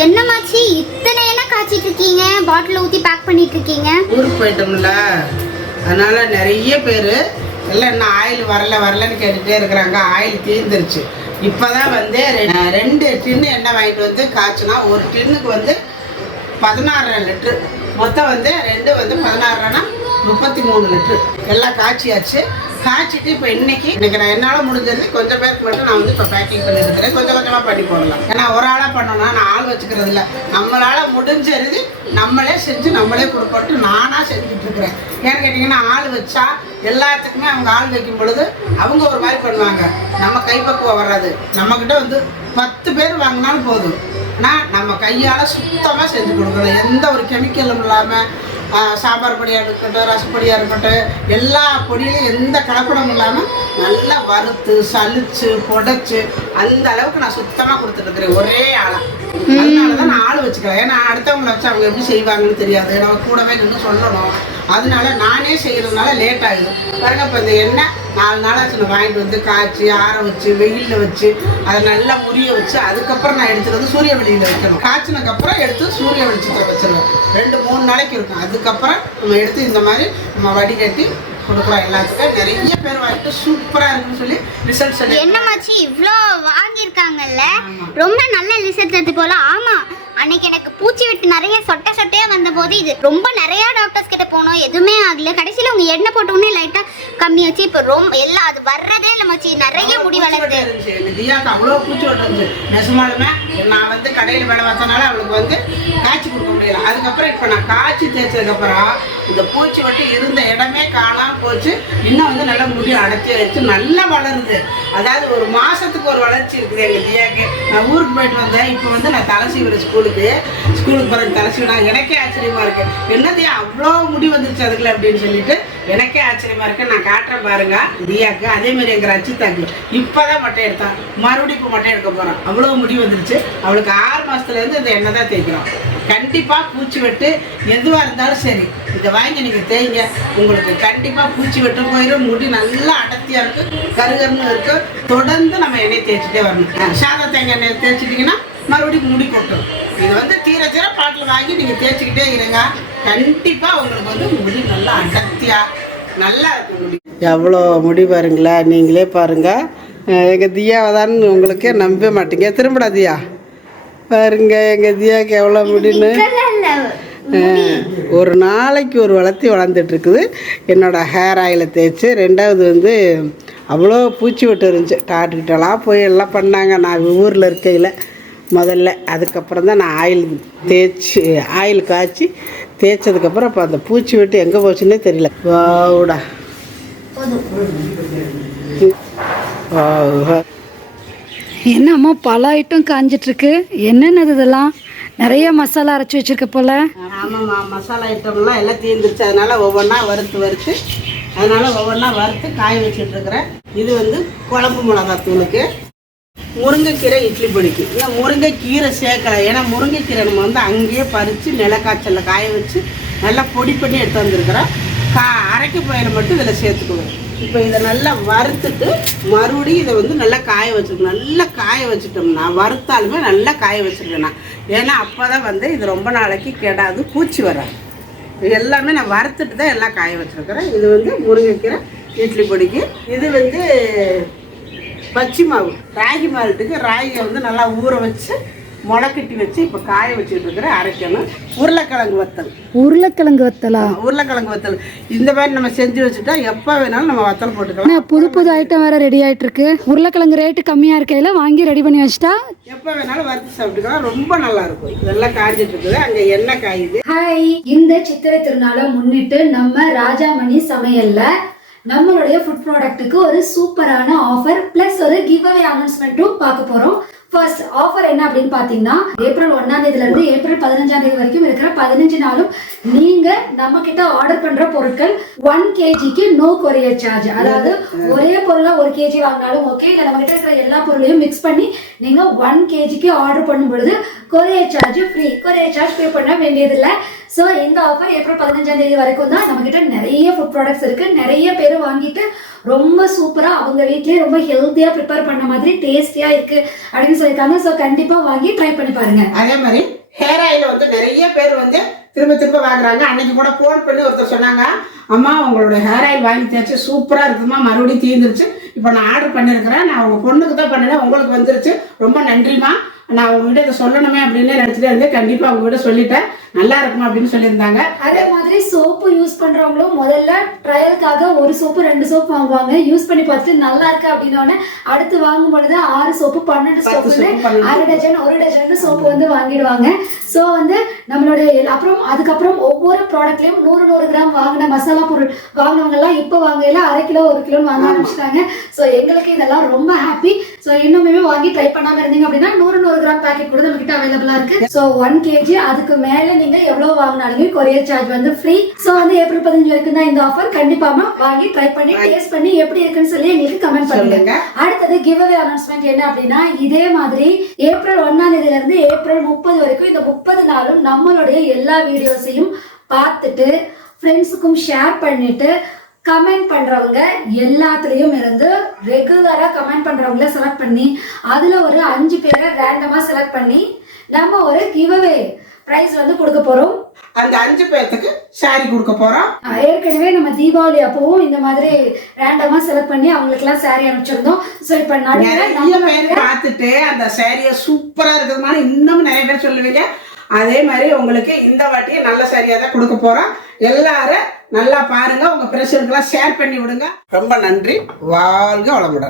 என்னமாச்சு இத்தனை என்ன காய்ச்சிட்டு இருக்கீங்க பாட்டில் ஊத்தி பேக் பண்ணிட்டு இருக்கீங்க ஊருக்கு போயிட்டோம்ல. அதனால நிறைய பேர் எல்லாம் என்ன ஆயில் வரல வரலன்னு கேட்டுகிட்டே இருக்கிறாங்க. ஆயில் தீர்ந்துருச்சு. இப்போதான் வந்து ரெ- ரெண்டு டின்னு எண்ணெய் வாங்கிட்டு வந்து காய்ச்சினா ஒரு டின்னுக்கு வந்து பதினாறு லிட்ரு மொத்தம் வந்து ரெண்டு வந்து பதினாறுனா முப்பத்தி மூணு லிட்ரு எல்லாம் காய்ச்சியாச்சு. காய்ச்சிட்டு இப்போ இன்னைக்கு இன்னைக்கு நான் என்னால் முடிஞ்சது கொஞ்சம் பேருக்கு மட்டும் நான் வந்து இப்போ பேக்கிங் பண்ணியிருக்கிறேன் கொஞ்சம் கொஞ்சமாக பண்ணி போடலாம். ஏன்னா ஒரு ஆளாக பண்ணோம்னா நான் ஆள் வச்சுக்கிறது இல்லை. நம்மளால் முடிஞ்சது நம்மளே செஞ்சு நம்மளே கொடுப்பட்டு நானாக செஞ்சுட்டு இருக்கிறேன். ஏன்னு கேட்டிங்கன்னா ஆள் வச்சா எல்லாத்துக்குமே அவங்க ஆள் வைக்கும் பொழுது அவங்க ஒரு மாதிரி பண்ணுவாங்க. நம்ம கைப்பக்குவம் வராது. நம்மக்கிட்ட வந்து பத்து பேர் வாங்கினாலும் போதும். ஆனால் நம்ம கையால் சுத்தமாக செஞ்சு கொடுக்கணும். எந்த ஒரு கெமிக்கலும் இல்லாமல் சாம்பார் பொடியாக இருக்கட்டும் ரசப்பொடியாக இருக்கட்டும் எல்லா பொடியிலையும் எந்த கலப்படமும் இல்லாமல் நல்லா வறுத்து சலிச்சு புடைச்சு அந்த அளவுக்கு நான் சுத்தமாக கொடுத்துட்ருக்குறேன் ஒரே ஆளாக அதனால தான் நான் ஆள் வச்சுக்கிறேன். ஏன்னா அடுத்தவங்களை வச்சு அவங்க எப்படி செய்வாங்கன்னு தெரியாது. நம்ம கூடவே நின்று சொல்லணும். அதனால நானே செய்கிறதுனால லேட் ஆகிடும் பாருங்க இப்போ இந்த எண்ணெய் நாலு நாளாச்சு நான் வாங்கிட்டு வந்து காய்ச்சி ஆற வச்சு வெயிலில் வச்சு அதை நல்லா முறிய வச்சு அதுக்கப்புறம் நான் எடுத்துட்டு வந்து சூரிய வெளியில் வைக்கணும். காய்ச்சினதுக்கப்புறம் எடுத்து சூரிய வெளிச்சத்தில் வச்சிருவேன். ரெண்டு மூணு நாளைக்கு இருக்கும். அதுக்கப்புறம் நம்ம எடுத்து இந்த மாதிரி நம்ம வடிகட்டி கொடுக்கலாம் எல்லாத்துக்கும். நிறைய பேர் வாங்கிட்டு சூப்பராக இருக்குன்னு சொல்லி ரிசல்ட் சொல்லி என்னமாச்சி இவ்வளோ வாங்கியிருக்காங்கல்ல. ரொம்ப நல்ல ரிசல்ட் அது போல. ஆமா. அன்னைக்கு எனக்கு பூச்சி வெட்டு நிறைய சொட்டை சொட்டையா வந்தபோது இது ரொம்ப நிறைய டாக்டர்ஸ் கிட்ட போனோம். எதுவுமே ஆகல. கடைசியில உங்க எண்ணெய் போட்ட உடனே லைட்டா கம்மியாச்சு இப்போ ரொம்ப எல்லாம் அது வர்றதே இல்லை மச்சி. நிறைய முடி வளருது. தியாக்கு அவ்வளோ பூச்சி வெட்டு நெசமாலுமே நான் வந்து கடையில் வேலை பார்த்தனால அவளுக்கு வந்து காய்ச்சி கொடுக்க முடியல. அதுக்கப்புறம் இப்போ நான் காய்ச்சி தேய்ச்சதுக்கப்புறம் இந்த பூச்சி வெட்டு இருந்த இடமே காணாம போச்சு. இன்னும் வந்து நல்லா முடி அடைச்சி வச்சு நல்லா வளருது. அதாவது ஒரு மாசத்துக்கு ஒரு வளர்ச்சி இருக்குது எங்கள் தியாக்கு. நான் ஊருக்கு போயிட்டு வந்தேன். இப்போ வந்து நான் தலை சீவிர ஸ்கூலுக்கு ஸ்கூலுக்கு போகிறது தலை எனக்கே ஆச்சரியமா இருக்குது என்னதையா அவ்வளோ முடி வந்துருச்சு அதுக்குள்ள அப்படின்னு சொல்லிட்டு எனக்கே ஆச்சரியமாக இருக்குது நான் காட்டுறேன் பாருங்க. தியாக்கு அதே மாதிரி ரச்சிதாக்கு. இப்போ தான் மட்டை எடுத்தான். மறுபடியும் இப்போ மட்டை எடுக்க போகிறோம் அவ்வளோ முடி வந்துருச்சு. அவளுக்கு ஆறு மாதத்துலேருந்து இந்த எண்ணெய் தான் தேய்க்கிறோம் கண்டிப்பாக பூச்சி வெட்டு எதுவாக இருந்தாலும் சரி இதை வாங்கி நீங்கள் தேய்ங்க. உங்களுக்கு கண்டிப்பாக பூச்சி வெட்டு போயிடும் முடி நல்லா அடர்த்தியாக இருக்கு கருகருன்னு இருக்கும் தொடர்ந்து நம்ம எண்ணெய் தேய்ச்சிட்டே வரணும். சாதா தேங்காய் எண்ணெய் தேய்ச்சிட்டிங்கன்னா மறுபடியும் முடி கொட்டும். இது வந்து தீர தீர பாட்டில் வாங்கி நீங்க தேய்ச்சிக்கிட்டே இருங்க. கண்டிப்பா உங்களுக்கு வந்து முடி நல்லா அடர்த்தியா நல்லா இருக்கும் முடி. எவ்வளோ முடி பாருங்களா நீங்களே பாருங்க. எங்கள் தியாவை தான் உங்களுக்கே நம்ப மாட்டீங்க. திரும்படா தியா. பாருங்க எங்கள் தியாவுக்கு எவ்வளோ முடின்னு. ஒரு நாளைக்கு ஒரு வளர்த்தி வளர்ந்துட்டு இருக்குது என்னோட ஹேர் ஆயிலை தேய்ச்சி ரெண்டாவது வந்து அவ்வளோ பூச்சி வெட்டு இருந்துச்சு. டாக்டர்கிட்டலாம் போய் எல்லாம் பண்ணாங்க. நான் ஊரில் இருக்கையில். முதல்ல. அதுக்கப்புறம் தான் நான் ஆயில் தேய்ச்சி ஆயில் காய்ச்சி தேய்ச்சதுக்கப்புறம் இப்போ அந்த பூச்சி வெட்டு எங்கே போச்சுன்னே தெரியல. வாவுடா. வாவ். என்ன அம்மா பல ஐட்டம் காஞ்சிட்டு இருக்கு என்னென்னது இதெல்லாம்? நிறைய மசாலா அரைச்சி வச்சிருக்க போல. ஆமாம்மா மசாலா ஐட்டம்லாம் எல்லாம் தீர்ந்துருச்சு அதனால ஒவ்வொன்றா வறுத்து வறுத்து. அதனால ஒவ்வொன்றா வறுத்து காய வச்சுட்டு இருக்கிறேன். இது வந்து குழம்பு மிளகாத்தூளுக்கு. முருங்கைக்கீரை இட்லி பொடிக்கு. இல்லை முருங்கைக்கீரை சேர்க்கலை. ஏன்னா முருங்கைக்கீரை நம்ம வந்து அங்கேயே பறித்து நிலக்காய்ச்சலில் காய வச்சு நல்லா பொடி பண்ணி எடுத்து வந்திருக்கிறோம். கா அரைக்க பயிரை மட்டும் இதில் சேர்த்துக்குவேன் இப்போ இதை நல்லா வறுத்துட்டு மறுபடியும் இதை வந்து நல்லா காய வச்சுருக்கணும். நல்லா காய வச்சுட்டோம்னா வறுத்தாலுமே நல்லா காய வச்சுருக்கேன் நான் ஏன்னா அப்போ தான் வந்து இது ரொம்ப நாளைக்கு கெடாது பூச்சி வராது. எல்லாமே நான் வறுத்துட்டு தான் எல்லாம் காய வச்சுருக்கிறேன். இது வந்து முருங்கைக்கீரை இட்லி பொடிக்கு. இது வந்து பச்சி மாவு ராகி மால்ட்டுக்கு ராகியை வந்து நல்லா ஊற வச்சு முளைக்கட்டி வச்சு இப்போ காய வச்சுட்டு இருக்கிறேன் அரைக்கணும். உருளைக்கிழங்கு வத்தல். உருளைக்கிழங்கு வத்தலா? உருளைக்கிழங்கு வத்தல். இந்த மாதிரி நம்ம செஞ்சு வச்சுட்டா எப்போ வேணாலும் நம்ம வத்தல் போட்டுக்கலாம். என்ன புது புது ஐட்டம் வேற ரெடி ஆயிட்டு இருக்கு உருளைக்கிழங்கு ரேட்டு கம்மியா இருக்கையில வாங்கி ரெடி பண்ணி வச்சிட்டா? எப்போ வேணாலும் வறுத்து சாப்பிட்டுக்கலாம். ரொம்ப நல்லா இருக்கும். இதெல்லாம் காஞ்சிட்டு இருக்குது. அங்கே எண்ணெய் காயுது. ஹாய் இந்த சித்திரை திருநாளை முன்னிட்டு நம்ம ராஜாமணி சமையல்ல நம்மளுடைய ஃபுட் ப்ராடக்ட்டுக்கு ஒரு சூப்பரான ஆஃபர் பிளஸ் ஒரு கிவ் அவே அனௌன்ஸ்மெண்ட்டும் பார்க்க போறோம். ஃபர்ஸ்ட் ஆஃபர் என்ன அப்படின்னு பார்த்தீங்கன்னா ஏப்ரல் ஒன்னாம் தேதியில இருந்து ஏப்ரல் பதினஞ்சாம் தேதி வரைக்கும் இருக்கிற பதினஞ்சு நாளும் நீங்க நம்ம கிட்ட ஆர்டர் பண்ற பொருட்கள் ஒன் கேஜிக்கு நோ கொரியர் சார்ஜ் அதாவது ஒரே பொருளா ஒரு கேஜி வாங்கினாலும் ஓகே இல்லை நம்ம கிட்ட இருக்கிற எல்லா பொருளையும் மிக்ஸ் பண்ணி நீங்க ஒன் கேஜிக்கு ஆர்டர் பண்ணும் பொழுது courier charge free courier charge pay பண்ண வேண்டியதில்லை. ஸோ இந்த ஆஃபர் ஏப்ரல் பதினஞ்சாம் தேதி வரைக்கும் தான் நம்ம கிட்ட நிறைய ஃபுட் ப்ராடக்ட்ஸ் இருக்கு. நிறைய பேர் வாங்கிட்டு ரொம்ப சூப்பரா அவங்க வீட்லயே ரொம்ப ஹெல்த்தியா ப்ரிப்பேர் பண்ண மாதிரி டேஸ்டியா இருக்கு அப்படின்னு சொல்லியிருக்காங்க. ஸோ கண்டிப்பா வாங்கி ட்ரை பண்ணி பாருங்க. அதே மாதிரி ஹேர் ஆயில் வந்து நிறைய பேர் வந்து திரும்ப திரும்ப வாங்குறாங்க. அன்னைக்கு கூட ஃபோன் பண்ணி ஒருத்தர் சொன்னாங்க அம்மா உங்களோட ஹேர் ஆயில் வாங்கி தேய்ச்சி சூப்பராக இருக்குதுமா மறுபடியும் தீர்ந்துருச்சு. இப்போ நான் ஆர்டர் பண்ணியிருக்கிறேன் நான் உங்கள் பொண்ணுக்கு தான் பண்ணினேன் உங்களுக்கு வந்துருச்சு. ரொம்ப நன்றிம்மா. நான் உங்ககிட்ட இதை சொல்லணுமே அப்படின்னு நினச்சிட்டு இருந்தேன் கண்டிப்பாக உங்ககிட்ட சொல்லிட்டேன். நல்லா இருக்குமா அப்படின்னு சொல்லியிருந்தாங்க. அதே மாதிரி சோப்பு யூஸ் பண்றவங்களும் முதல்ல ட்ரையலுக்காக ஒரு சோப்பு ரெண்டு சோப்பு வாங்குவாங்க. யூஸ் பண்ணி பார்த்துட்டு நல்லா இருக்கு அப்படின்னோடனே அடுத்து வாங்கும் பொழுது ஆறு சோப்பு பன்னெண்டு சோப்புன்னு பன்னெண்டு அரை டஜன் ஒரு டஜன் சோப்பு வந்து வாங்கிடுவாங்க. ஸோ வந்து நம்மளுடைய அப்புறம் அதுக்கப்புறம் ஒவ்வொரு ப்ராடக்ட்லயும் நூறு நூறு கிராம் வாங்கின மசாலா பொருள் வாங்கினவங்க எல்லாம் இப்போ வாங்கல அரை கிலோ ஒரு கிலோ வாங்க ஆரம்பிச்சிட்டாங்க. ஸோ எங்களுக்கு இதெல்லாம் ரொம்ப ஹாப்பி ஸோ இன்னுமே வாங்கி ட்ரை பண்ணாம இருந்தீங்க அப்படின்னா நூறு நூறு கிராம் பேக்கெட் கூட நம்ம கிட்ட அவைலபிளா இருக்கு. ஸோ ஒன் கேஜி அதுக்கு மேல நீங்க எவ்வளவு வாங்கினாலுமே கொரியர் சார்ஜ் வந்து ஃப்ரீ ஸோ வந்து ஏப்ரல் பதினஞ்சு வரைக்கும் தான் இந்த ஆஃபர் கண்டிப்பாம வாங்கி ட்ரை பண்ணி டேஸ்ட் பண்ணி எப்படி இருக்குன்னு சொல்லி எங்களுக்கு கமெண்ட் பண்ணுங்க. அடுத்தது கிவ் அவே அனௌன்ஸ்மெண்ட் என்ன அப்படின்னா இதே மாதிரி ஏப்ரல் ஒன்னாம் தேதியில இருந்து ஏப்ரல் முப்பது வரைக்கும் இந்த முப்பது நாளும் நம்மளுடைய எல்லா வீடியோஸையும் பார்த்துட்டு ஃப்ரெண்ட்ஸுக்கும் ஷேர் பண்ணிட்டு கமெண்ட் பண்றவங்க எல்லாத்துலயும் இருந்து ரெகுலரா கமெண்ட் பண்றவங்கள செலக்ட் பண்ணி அதுல ஒரு அஞ்சு பேரை ரேண்டமா செலக்ட் பண்ணி நம்ம ஒரு கிவ் அவே பிரைஸ் வந்து கொடுக்க போறோம். அந்த அஞ்சு பேர்த்துக்கு சாரி கொடுக்க போகிறோம் ஆஹ் ஏற்கனவே நம்ம தீபாவளி அப்பவும் இந்த மாதிரி ரேண்டமா செலக்ட் பண்ணி அவங்களுக்குலாம் saree அனுப்பிச்சிருந்தோம். ஸோ இப்போ நிறைய பேர் பார்த்துட்டு அந்த சாரியை சூப்பரா இருக்குதுமான்னு இன்னும் நிறைய பேர் சொல்லுவீங்க. அதே மாதிரி உங்களுக்கு இந்த வாட்டியும் நல்ல சாரியா தான் கொடுக்க போறோம். எல்லாரும் நல்லா பாருங்க. உங்க பிரச்சனைக்கெல்லாம் ஷேர் பண்ணி விடுங்க. ரொம்ப நன்றி. வாழ்க வளமுடன்.